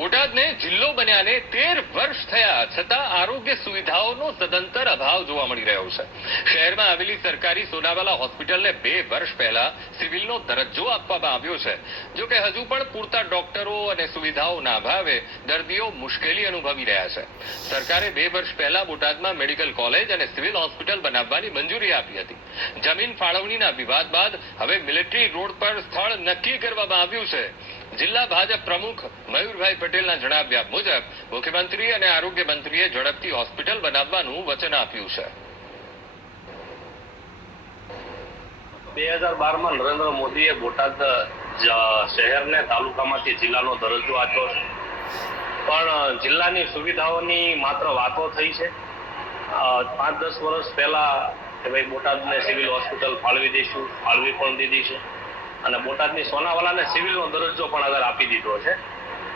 બોટાદને જિલ્લો બન્યાને 13 વર્ષ થયા છતાં આરોગ્ય સુવિધાઓનો સદંતર અભાવ જોવા મળી રહ્યો છે. શહેરમાં આવેલી સરકારી સોનાવાલા હોસ્પિટલને 2 વર્ષ પહેલા સિવિલનો દરજ્જો આપવામાં આવ્યો છે. જો કે હજુ પણ પૂરતા ડોક્ટરો અને સુવિધાઓના અભાવે દર્દીઓ મુશ્કેલી અનુભવી રહ્યા છે. સરકારે 2 વર્ષ પહેલા બોટાદમાં મેડિકલ કોલેજ અને સિવિલ હોસ્પિટલ બનાવવાની મંજૂરી આપી હતી. જમીન ફાળવણીના વિવાદ બાદ હવે મિલિટરી રોડ પર સ્થળ નક્કી કરવામાં આવ્યું છે. જિલ્લા ભાજપ પ્રમુખ મયુરભાઈ પટેલના જણાવ્યા મુજબ મુખ્યમંત્રી અને આરોગ્ય મંત્રીએ ઝડપથી હોસ્પિટલ બનાવવાનું વચન આપ્યું છે. 2012માં નરેન્દ્ર મોદીએ બોટાદ શહેરને તાલુકામાંથી જિલ્લાનો દરજ્જો આપ્યો છે, પણ જિલ્લાની સુવિધાઓની માત્ર વાતો થઈ છે. 5-10 વર્ષ પહેલા કે ભાઈ બોટાદને સિવિલ હોસ્પિટલ ફાળવી દઈશું, ફાળવી પણ દીધી છે અને બોટાદની સોનાવાલાને સિવિલનો દરજ્જો પણ આગળ આપી દીધો છે.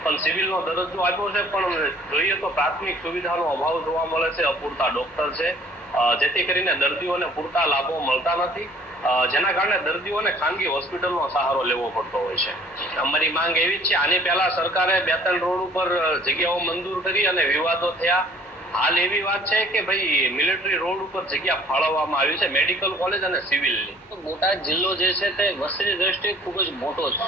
પણ સિવિલનો દરજ્જો આપ્યો છે, પણ જોઈએ તો પ્રાથમિક સુવિધાનો અભાવ જોવા મળે છે. અપૂરતા ડોક્ટર છે, જેથી કરીને દર્દીઓને પૂરતા લાભો મળતા નથી, જેના કારણે દર્દીઓને ખાનગી હોસ્પિટલનો સહારો લેવો પડતો હોય છે. અમારી માંગ એવી જ છે, આની પહેલા સરકારે 2-3 રોડ ઉપર જગ્યાઓ મંજૂર કરી અને વિવાદો થયા. હાલ એવી વાત છે કે ભાઈ મિલિટરી રોડ ઉપર જગ્યા ફાળવવામાં આવી છે મેડિકલ કોલેજ અને સિવિલની. બોટાદ જિલ્લો જે છે તે વસ્તીની દ્રષ્ટિએ ખૂબ જ મોટો છે.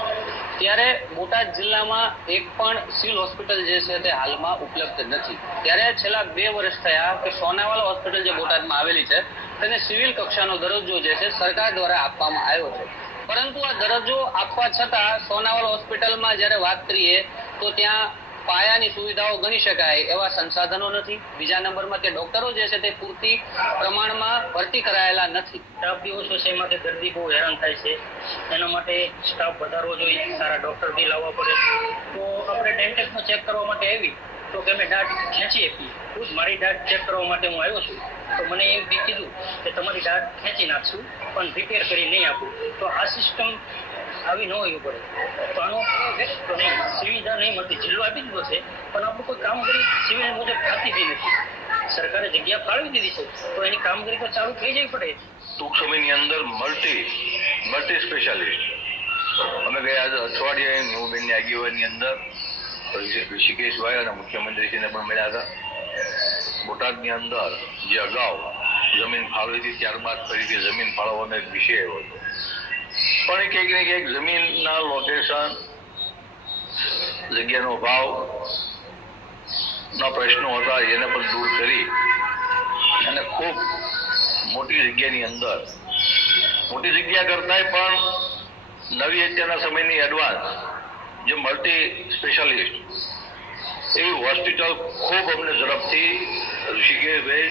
ત્યારે બોટાદ જિલ્લામાં એક પણ સિવિલ હોસ્પિટલ જે છે તે હાલમાં ઉપલબ્ધ નથી. ત્યારે છેલ્લા 2 વર્ષ થયા કે સોનાવાલા હોસ્પિટલ જે બોટાદમાં આવેલી છે તેને સિવિલ કક્ષાનો દરજ્જો જે છે સરકાર દ્વારા આપવામાં આવ્યો છે. પરંતુ આ દરજ્જો આપવા છતાં સોનાવાલા હોસ્પિટલમાં જ્યારે વાત કરીએ તો ત્યાં પાયાની સુવિધાઓ ગણી શકાય એવા સંસાધનો નથી. બીજા નંબરમાં કે ડોક્ટરો જે છે તે પૂરતી પ્રમાણમાં ભરતી કરાયેલા નથી. સ્ટાફ બી ઓછો છે, એમાંથી દર્દી બહુ હેરાન થાય છે. એના માટે સ્ટાફ વધારવો જોઈએ, સારા ડોક્ટર બી લાવવા પડે. તો આપણે ડેન્ટિસ્ટનો ચેક કરવા માટે આવી તો કે અમે દાંત ખેંચી આપીએ. ખુદ મારી દાંત ચેક કરવા માટે હું આવ્યો છું તો મને એમ બી કીધું કે તમારી દાંત ખેંચી નાખશું પણ રિપેર કરી નહીં આપું. તો આ સિસ્ટમ આવી ન હોવી પડે. તો આનો તો નહીં, સુવિધા નહીં મળતી. જિલ્લો આપી દીધો છે પણ આપણું કોઈ કામગીરી સિવિલ મુજબ થતી બી નથી. સરકારે જગ્યા ફાળવી દીધી છે તો એની કામગીરી તો ચાલુ થઈ જવી પડે. ટૂંક સમયની અંદર મલ્ટી સ્પેશિયાલિસ્ટ અમે ગયા અઠવાડિયે ન્યુબેનની આગેવાનીની અંદર ઋષિકેશભાઈ અને મુખ્યમંત્રીશ્રીને પણ મળ્યા હતા. બોટાદની અંદર જે અગાઉ જમીન ફાળવી હતી ત્યારબાદ ફરીથી જમીન ફાળવવાનો એક વિષય એવો હતો, પણ ક્યાંક ને ક્યાંક જમીનના લોકેશન, જગ્યાનો અભાવ ના પ્રશ્નો હતા, એને પણ દૂર કરી અને ખૂબ મોટી જગ્યાની અંદર, મોટી જગ્યા કરતાંય પણ નવી અત્યારના સમયની એડવાન્સ જે મલ્ટી સ્પેશિયાલિસ્ટ એવી હોસ્પિટલ ખૂબ અમને ઝડપથી ઋષિકેશભાઈ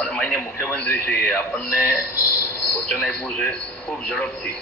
અને માન્ય મુખ્યમંત્રીશ્રીએ આપણને વચન આપ્યું છે, ખૂબ ઝડપથી